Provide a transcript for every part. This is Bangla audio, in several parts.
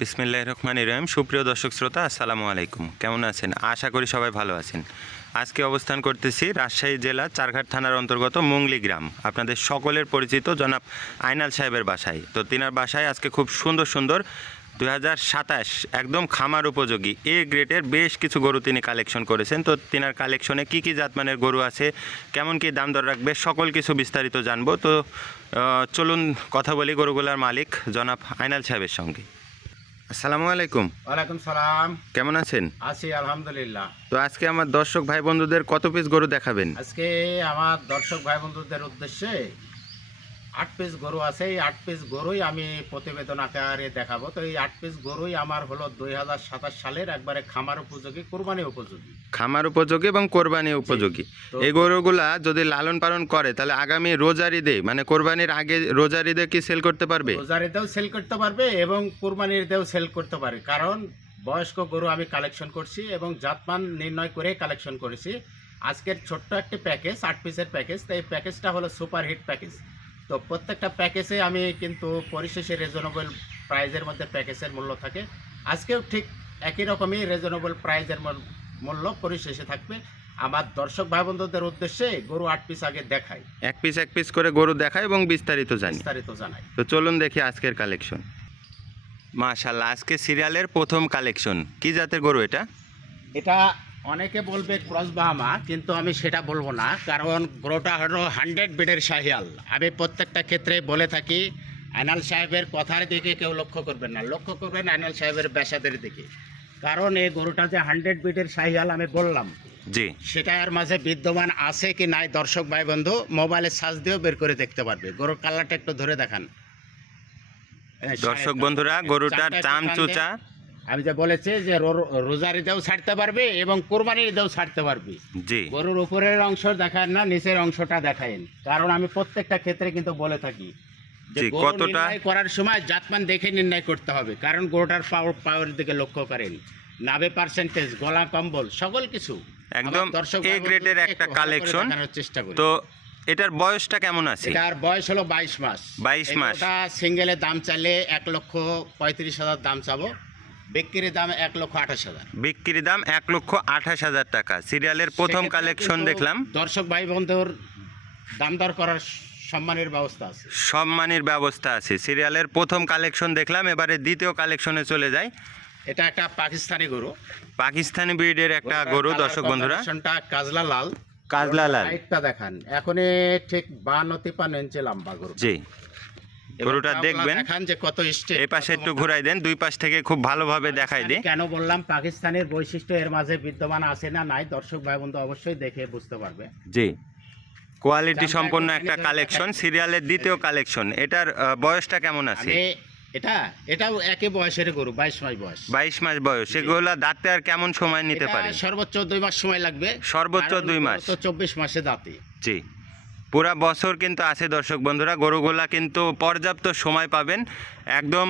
বিসমিল্লাহির রহমানির রহিম। সুপ্রিয় দর্শক শ্রোতা, আসসালামু আলাইকুম। কেমন আছেন? আশা করি সবাই ভালো আছেন। আজকে অবস্থান করতেছি রাজশাহী জেলা চারঘাট থানার অন্তর্গত মুংলি গ্রাম, আপনাদের সকলের পরিচিত জনাব আইনাল সাহেবের বাসায়। তো তিনার বাসায় আজকে খুব সুন্দর সুন্দর 2027 একদম খামার উপযোগী এ গ্রেডের বেশ কিছু গরু তিনি কালেকশন করেছেন। তো তিনার কালেকশনে কি কি জাতমানের গরু আছে, কেমন কি দাম দর রাখবে, সকল কিছু বিস্তারিত জানবো। তো চলুন কথা বলি গরুগুলার মালিক জনাব আইনাল সাহেবের সঙ্গে। আসসালামু আলাইকুম। ওয়ালাইকুম সালাম। কেমন আছেন? আছি আলহামদুলিল্লাহ। তো আজকে আমার দর্শক ভাই বন্ধুদের কত পিস গরু দেখাবেন? আজকে আমার দর্শক ভাই বন্ধুদের উদ্দেশ্যে 8 পিস গরু আছে। এই 8 পিস গরুই আমি প্রতিবেদন আকারে দেখাবো। তো এই 8 পিস গরুই আমার হলো 2027 সালের একবারে খামার উপযোগী, কোরবানি উপযোগী। খামার উপযোগী এবং কোরবানি উপযোগী। এই গরুগুলা যদি লালন পালন করে তাহলে আগামী রোজার ঈদে, মানে কোরবানির আগে রোজার ঈদে কি সেল করতে পারবে? রোজার ঈদেও সেল করতে পারবে এবং কোরবানির ঈদেও সেল করতে পারে, কারণ বয়স্ক গরু আমি কালেকশন করছি এবং জাতমান নির্ণয় করে কালেকশন করেছি। আজকের ছোট্ট একটি প্যাকেজ, 8 পিসের প্যাকেজ। তো এই প্যাকেজটা হলো সুপার হিট প্যাকেজ। তো প্রত্যেকটা প্যাকেজে আমি কিন্তু পরিশেষে রিজনেবল প্রাইজের মধ্যে প্যাকেজের মূল্য থাকে। আজকেও ঠিক একই রকমই রিজনেবল প্রাইজের মূল্য পরিশেষে থাকবে। আমার দর্শক ভাই বন্ধুদের উদ্দেশ্যে গরু 8 পিস আগে দেখাই, এক পিস করে গরু দেখায় এবং বিস্তারিত জানাই। তো চলুন দেখি আজকের কালেকশন। মাশাআল্লাহ, আজকে সিরিয়ালের প্রথম কালেকশন। কি জাতের গরু এটা? এটা অনেকে বলবে ক্রস বাহামা, কিন্তু আমি সেটা বলবো না, কারণ গরুটা হলো 100 বিডের শাহিয়াল। আমি প্রত্যেকটা ক্ষেত্রে বলে থাকি, আইনাল সাহেবের কথার দিকে কেউ লক্ষ্য করবেন না, লক্ষ্য করবেন আইনাল সাহেবের ব্যাসাদের দিকে। কারণ এই গরুটা যে 100 বিডের শাহিয়াল আমি বললাম, জি, সেটা এর মাঝে বিদ্যমান আছে কি নাই দর্শক ভাই বন্ধু মোবাইলে সার্চ দিয়েও বের করে দেখতে পারবে। গরুর কালারটা একটু ধরে দেখান দর্শক বন্ধুরা, গরুটার চামচুচা। আমি যে বলেছি যে রোজার ঈদেও ছাড়তে পারবে এবং কোরবানির ঈদেও ছাড়তে পারবে। জি, গরুর উপরের অংশ দেখান না, নিচের অংশটা দেখায়েন, কারণ আমি প্রত্যেকটা ক্ষেত্রে কিন্তু বলে থাকি যে গরু কতটা নির্ণয় করার সময় জাতমান দেখে নির্ণয় করতে হবে। কারণ গরুটার পাওয়ার দিকে লক্ষ্য করেন, নাভি পার্সেন্টেজ, গলা কম্বল, সকল কিছু একদম এ গ্রেডের একটা কালেকশন। চেষ্টা করি। তো এটার বয়সটা কেমন আছে? এটার বয়স হলো 22 মাস। 22 মাস। এটা সিঙ্গেলের দাম চাইলে 1,35,000 দাম চাবো, বিক্রির দাম 1,28,000। বিক্রি দাম 1,28,000 টাকা। সিরিয়ালের প্রথম কালেকশন দেখলাম। দর্শক ভাই বন্ধুর দাম দর করার সম্মানের ব্যবস্থা আছে, সম্মানের ব্যবস্থা আছে। সিরিয়ালের প্রথম কালেকশন দেখলাম, এবারে দ্বিতীয় কালেকশনে চলে যাই। এটা একটা পাকিস্তানি গরু, পাকিস্তানি ব্রিডের একটা গরু। দর্শক বন্ধুরা, কাজলা লাল। কাজলা লাল। হাইটটা দেখান, এখন ঠিক 52-53 ইঞ্চি লম্বা গরু। জি, গরুটা দেখবেন, দেখান যে কত স্টেট। এই পাশে একটু ঘুরাই দেন, দুই পাশ থেকে খুব ভালোভাবে দেখাই দিই। কেন বললাম পাকিস্তানের বৈশিষ্ট্য এর মাঝে বিদ্যমান আছে না নাই, দর্শক ভাই বন্ধু অবশ্যই দেখে বুঝতে পারবে। জি, কোয়ালিটি সম্পন্ন একটা কালেকশন, সিরিয়ালের দ্বিতীয় কালেকশন। এটার বয়সটা কেমন আছে? এটাও একই বয়সের গরু, 22 মাস বয়স। 22 মাস বয়স। এগুলা দাঁতে আর কেমন সময় নিতে পারে? সর্বোচ্চ 2 মাস সময় লাগবে। সর্বোচ্চ 2 মাস। তো 24 মাসে দাঁতে। জি, পুরা বছর কিন্তু আছে দর্শক বন্ধুরা। গরুগুলা কিন্তু পর্যাপ্ত সময় পাবেন। একদম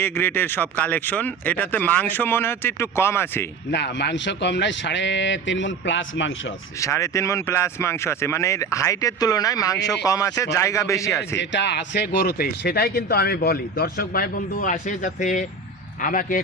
এ গ্রেডের সব কালেকশন। এটাতে মাংস মনে হচ্ছে একটু কম আছে। না, মাংস কম নাই, 3.5 মণ প্লাস মাংস আছে। 3.5 মণ প্লাস মাংস আছে, মানে হাইটের তুলনায় মাংস কম আছে, জায়গা বেশি আছে। যেটা আছে গরুতে সেটাই কিন্তু আমি বলি, দর্শক ভাই বন্ধু আসে যাতে আমাকে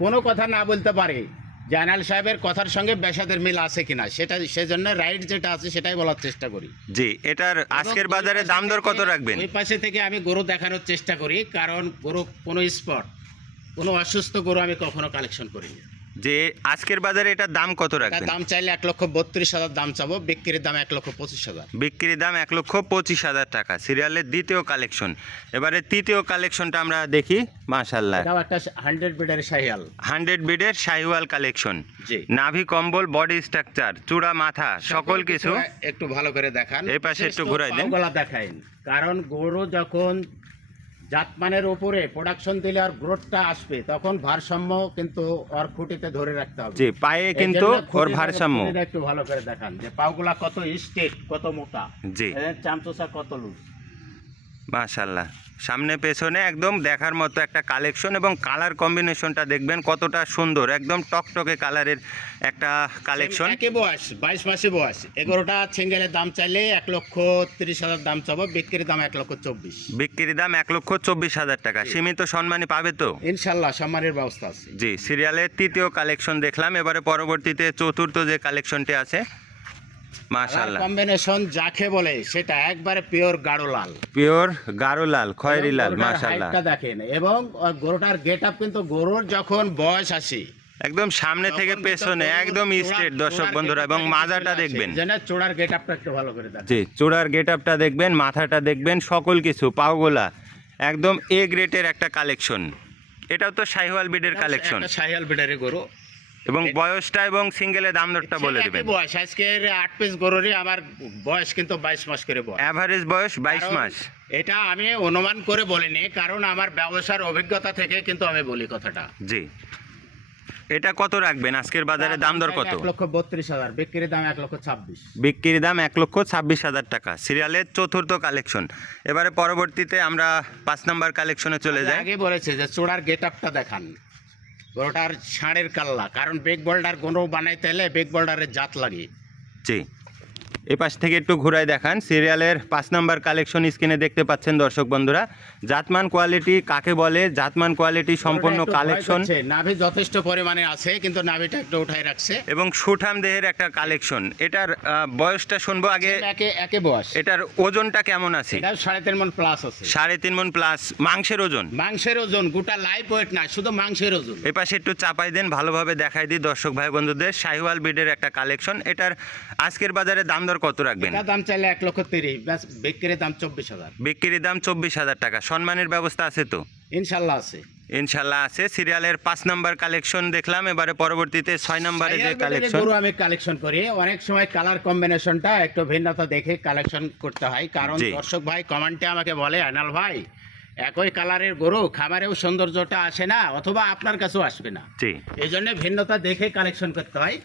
কোনো কথা না বলতে পারে যে আইনাল সাহেবের কথার সঙ্গে বেসাদের মিল আছে কিনা, সেটা সেজন্য রাইট যেটা আছে সেটাই বলার চেষ্টা করি। জি, এটার আজকের বাজারে দাম দর কত রাখবেন? ওই পাশে থেকে আমি গরু দেখানোর চেষ্টা করি, কারণ গরু কোনো স্পট, কোনো অসুস্থ গরু আমি কখনো কালেকশন করিনি। যে আজকের বাজারে এটার দাম কত রাখবেন? দাম চাইলে 1,32,000 দাম চাবো, বিক্রির দাম 1,25,000। বিক্রির দাম 1,25,000 টাকা। সিরিয়ালের দ্বিতীয় কালেকশন। এবারে তৃতীয় কালেকশনটা আমরা দেখি। মাশাআল্লাহ, এটাও একটা 100 বিডের শাহিয়াল। 100 বিডের শাহিওয়াল কালেকশন। জি, নাভি কম্বল, বডি স্ট্রাকচার, চূড়া মাথা, সকল কিছু একটু ভালো করে দেখান। এই পাশে একটু ঘুরাই দেন। গলা দেখাইন, কারণ গরু যখন জাতমানের উপরে প্রোডাকশন দিলে আর গ্রোথটা আসবে, তখন ভারসাম্য কিন্তু ওর খুঁটিতে ধরে রাখতে হবে। জি, পায়ে কিন্তু ওর ভারসাম্য একটু ভালো করে দেখান যে পাগুলা কত স্ট্রেট, কত মোটা। জি, চামচোসা কত লুজ। মাশাআল্লাহ, সামনে পেছনে একদম দেখার মতো একটা কালেকশন এবং কালার কম্বিনেশনটা দেখবেন কতটা সুন্দর, একদম টকটকে কালারের একটা কালেকশন। একই বয়স, 22 মাসে বয়স। এগারোটা সিঙ্গেলের দাম চাইলে 1,30,000 দাম চাবো, বিক্রির দাম 1,24,000। বিক্রির দাম 1,24,000 টাকা। সীমিত সম্মানী পাবে তো? ইনশাল্লাহ সম্মানের ব্যবস্থা আছে। জি, সিরিয়ালের তৃতীয় কালেকশন দেখলাম, এবারে পরবর্তীতে চতুর্থ যে কালেকশনটি আছে, মাশাআল্লাহ কম্বিনেশন যাকে বলে সেটা একবারে পিওর গাঢ় লাল, পিওর গাঢ় লাল, খয়েরি লাল, গরুটার মাশাআল্লাহ হাইটটা দেখেন এবং গরুটার গেট আপ, কিন্তু গরুর যখন বয়স আসে একদম সামনে থেকে তখন পেছনে কিন্তু একদম চূড়ার- স্ট্রেট দর্শক চূড়ার বন্ধুরা, get এবং upটা মাজাটা চলে আসে। দেখবেন। যেন চূড়ার গেট আপটা একটু ভালো করে দেখেন। জি, চূড়ার গেট আপটা দেখবেন, মাথাটা দেখবেন, সকল কিছু পাওগোলা একদম এ গ্রেটের একটা কালেকশন। এটাও তো শাহিওয়াল বিডের কালেকশন, একটা শাহিয়াল বিডারি গরু এবং বয়সটা এবং সিঙ্গেলের দাম দরটা বলে সেটা দিবেন। একই বয়স। আজকের 8 পিস গরুরই আমার বয়স কিন্তু 22 মাস করে বয়স। অ্যাভারেজ বয়স 22 কারণ মাস। এটা আমি অনুমান করে বলিনি, কারণ আমার ব্যবসার অভিজ্ঞতা থেকে কিন্তু আমি বলি কথাটা। জি, এটা কত রাখবেন আজকের বাজারে দাম দর কত? 1,32,000, বিক্রির দাম 1,26,000। বিক্রির দাম 1,26,000 টাকা। সিরিয়ালের চতুর্থ কালেকশন। এবারে পরবর্তীতে আমরা 5 নাম্বার কালেকশনে চলে যাই। আগে বলেছে যে চূড়ার গেট আপটা দেখান, গরুটার ষাঁড়ের কাল্লা, কারণ বেগ বোল্ডার গরু বানাইতে হলে বেগ বোল্ডারের জাত লাগে। জি, এ পাশ থেকে একটু ঘুরাই দেখান। সিরিয়ালের 5 নাম্বার কালেকশন স্ক্রিনে দেখতে পাচ্ছেন দর্শক বন্ধুরা। জাতমান কোয়ালিটি কাকে বলে? জাতমান কোয়ালিটি সম্পন্ন গরুটা একটু ভয় কালেকশন করছে, নাভি যথেষ্ট পরিমাণে আছে কিন্তু নাভিটা একটু উঠাই রাখছে। এবং সুঠাম দেহের একটা কালেকশন। এটার বয়সটা শুনবো আগে। একে বয়স, এটার ওজনটা কেমন আছে? এটা 3.5 মণ প্লাস আছে। 3.5 মণ প্লাস। মাংসের ওজন? মাংসের ওজন গোটা লাইভ ওয়েট না, শুধু মাংসের ওজন। এই পাশে একটু চাপাই দেন, ভালোভাবে দেখাই দিই দর্শক ভাই বন্ধুদের। শাহিওয়াল বিডের একটা কালেকশন। এটার আজকের বাজারে দাম দর কত রাখবেন? এটা দাম চাইলে 1,30,000, ব্যাস বিক্রির দাম 24,000। বিক্রির দাম 24,000 টাকা। সম্মানের ব্যবস্থা আছে তো? ইনশাল্লাহ আছে। ইনশাল্লাহ আছে। সিরিয়ালের 5 নাম্বার কালেকশন দেখলাম, এবারে পরবর্তীতে 6 নাম্বারে যে শাহিয়াল বিডারি কালেকশন। গরু আমি কালেকশন করি, অনেক সময় কালার কম্বিনেশনটা একটু ভিন্নতা দেখে কালেকশন করতে হয়, কারণ জি। দর্শক ভাই কমেন্টে আমাকে বলে, আনাল ভাই একই কালারের গরু খামারেও সৌন্দর্যটা আসে না, অথবা আপনার কাছেও আসবে না। জি, এই জন্য ভিন্নতা দেখে কালেকশন করতে হয়,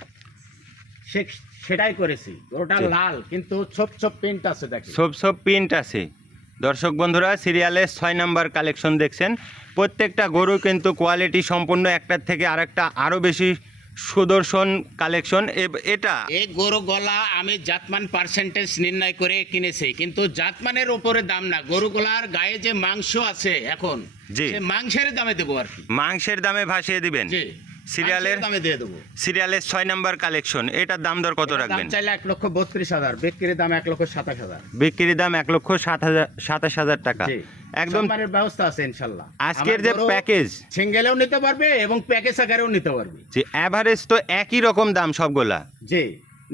সেটাই করেছি। গরুটা জি। লাল কিন্তু ছোপ ছোপ প্রিন্ট আছে, দেখেন। সব প্রিন্ট আছে। দর্শক বন্ধুরা, সিরিয়ালের 6 নাম্বার কালেকশন দেখছেন। প্রত্যেকটা গরু কিন্তু কোয়ালিটি সম্পূর্ণ, একটার থেকে আরেকটা আরও বেশি সুদর্শন কালেকশন। এটা এই গরু গলা আমি জাতমান পার্সেন্টেজ নির্ণয় করে কিনেছি, কিন্তু জাতমানের উপরে দাম না, গরু গলার গায়ে যে মাংস আছে এখন, জি। সে মাংসের দামে দেবো আর কি। মাংসের দামে ভাসিয়ে দিবেন। জি, সিরিয়ালের মাংসের দামে দিয়ে দেবো। সিরিয়ালের 6 নাম্বার কালেকশন। এটার দাম দর কত এটার রাখবেন? দাম চাইলে 1,32,000, বিক্রির দাম 1,27,000। বিক্রির দাম 1,27,000 টাকা। জি, একদম সম্মানের ব্যবস্থা আছে ইনশাল্লাহ। আজকের যে প্যাকেজ, সিঙ্গেলেও নিতে পারবে এবং প্যাকেজ আকারেও নিতে পারবে। যে অ্যাভারেজ তো একই রকম দাম সবগুলা, জি,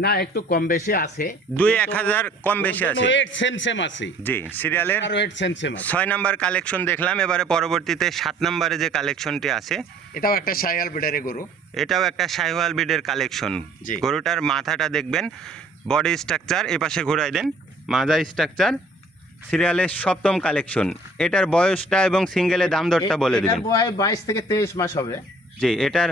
না একটু কম বেশি আছে, 2-1,000 কম বেশি আছে। ওয়েট সেম সেম আছে, জি, সিরিয়ালের আর ওয়েট সেম সেম আছে। 6 নাম্বার কালেকশন দেখলাম, এবারে পরবর্তীতে 7 নাম্বারে যে কালেকশনটি আছে, এটাও একটা শাহিয়াল বিডারি গরু। এটাও একটা শাহিওয়াল বিডের কালেকশন। জি। গরুটার মাথাটা দেখবেন, বডি স্ট্রাকচার এপাশে ঘুরাই দেন, মাজা স্ট্রাকচার। সিরিয়ালের 7ম কালেকশন। এটার বয়সটা এবং সিঙ্গেলের দাম দরটা বলে দিবেন। এটার বয়স 22 থেকে 23 মাস হবে। জি, এটার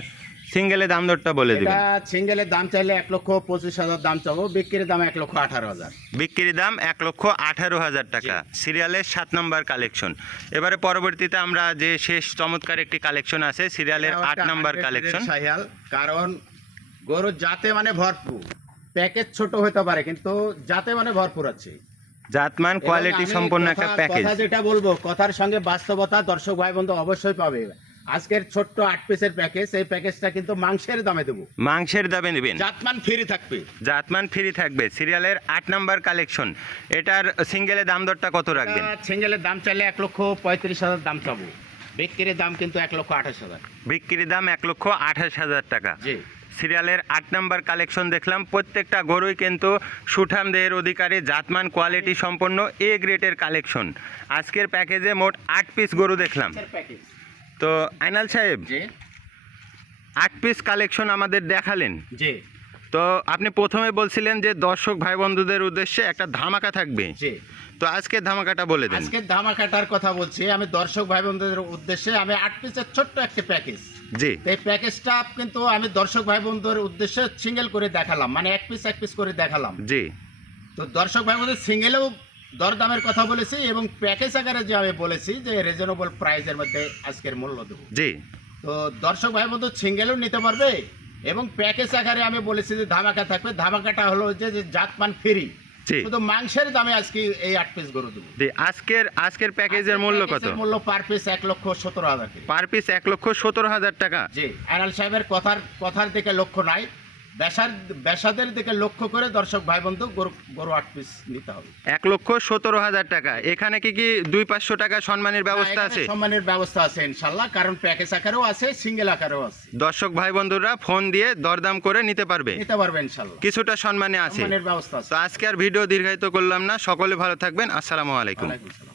সিঙ্গেলের দাম দরটা বলে দিবেন। এটা সিঙ্গেলের দাম চাইলে 1,25,000 দাম চাবো, বিক্রির দাম 1,18,000। বিক্রির দাম 1,18,000 টাকা। সিরিয়ালের 7 নম্বর কালেকশন। এবারে পরবর্তীতে আমরা যে শেষ চমৎকার একটি কালেকশন আছে, সিরিয়ালের এটাও 8 একটা নম্বর 100 কালেকশন। গ্রেডের শাহিয়াল, কারণ গরু জাতে মানে ভরপুর, প্যাকেজ ছোট হতে পারে কিন্তু জাতে মানে ভরপুর আছে। জাতমান এবং কোয়ালিটি আমি সম্পন্ন একটা প্যাকেজ। কথা যেটা বলবো, কথার সঙ্গে বাস্তবতা দর্শক ভাই বন্ধু অবশ্যই পাবে। আজকের ছোট্ট 8 পিসের প্যাকেজ, এই প্যাকেজটা কিন্তু মাংসের দামে দেবো, মাংসের দামে নেবেন, জাতমান ফ্রি থাকবে। জাতমান ফ্রি থাকবে। সিরিয়ালের 8 নম্বর কালেকশন। এটার সিঙ্গেলের দাম দরটা কত রাখবেন? সিঙ্গেলের দাম চাইলে 1,35,000 দাম চাবো, বিক্রির দাম কিন্তু 1,28,000। বিক্রির দাম 1,28,000 টাকা। জি, সিরিয়ালের 8 নম্বর কালেকশন দেখলাম। প্রত্যেকটা গরুই কিন্তু সুঠাম দেহের অধিকারী, জাতমান কোয়ালিটি সম্পন্ন এ গ্রেডের কালেকশন। আজকের প্যাকেজে মোট 8 পিস গরু দেখলাম। প্যাকেজ। তো আইনাল সাহেব, জি 8 পিস কালেকশন আমাদের দেখালেন। জি তো আপনি প্রথমে বলছিলেন যে দর্শক ভাই বন্ধুদের উদ্দেশ্যে একটা ধামাকা থাকবে। জি তো আজকে ধামাকাটা বলে দেন। আজকে ধামাকাটার কথা বলছি আমি দর্শক ভাই বন্ধুদের উদ্দেশ্যে। আমি 8 পিসের ছোট্ট একটা প্যাকেজ, জি, এই প্যাকেজটা কিন্তু আমি দর্শক ভাই বন্ধুদের উদ্দেশ্যে সিঙ্গেল করে দেখালাম, মানে এক পিস করে দেখালাম। জি, তো দর্শক ভাই বন্ধু সিঙ্গেলেও দরদামের কথা বলেছি এবং প্যাকেজ আকারে যে আমি বলেছি যে রিজনেবল প্রাইসের মধ্যে আজকের মূল্য দেবো। জি তো দর্শক ভাই বন্ধু সিঙ্গেলও নিতে পারবে এবং প্যাকেজ আকারে আমি বলেছি যে ধামাকা থাকবে। ধামাকাটা হলো যে জাতমান ফ্রি, জি শুধু মাংসের দামে আজকে এই 8 পিস গরু দেবো। জি আজকের প্যাকেজের মূল্য কত? প্যাকেজের মূল্য পার পিস 1,17,000 টাকা। পার পিস 1,17,000 টাকা। জি, আনাল সাহেবের কথার দিকে লক্ষ্য নাই, বেসাদের দিকে লক্ষ্য করে দর্শক ভাই বন্ধু গরু 8 পিস নিতে হবে। 1,17,000 টাকা। এখানে কি 200-500 টাকা সম্মানের ব্যবস্থা না, আছে? এখানে সম্মানের ব্যবস্থা আছে ইনশাল্লাহ, কারণ প্যাকেজ আকারেও আছে, সিঙ্গেল আকারেও আছে। দর্শক ভাই বন্ধুরা ফোন দিয়ে দরদাম করে নিতে পারবে, ইনশাল্লাহ কিছুটা সম্মানে আছে। সম্মানের ব্যবস্থা আছে। তো আজকে আর ভিডিও দীর্ঘায়িত করলাম না, সকলে ভালো থাকবেন। আসসালামু আলাইকুম। ওয়ালাইকুম আসসালাম।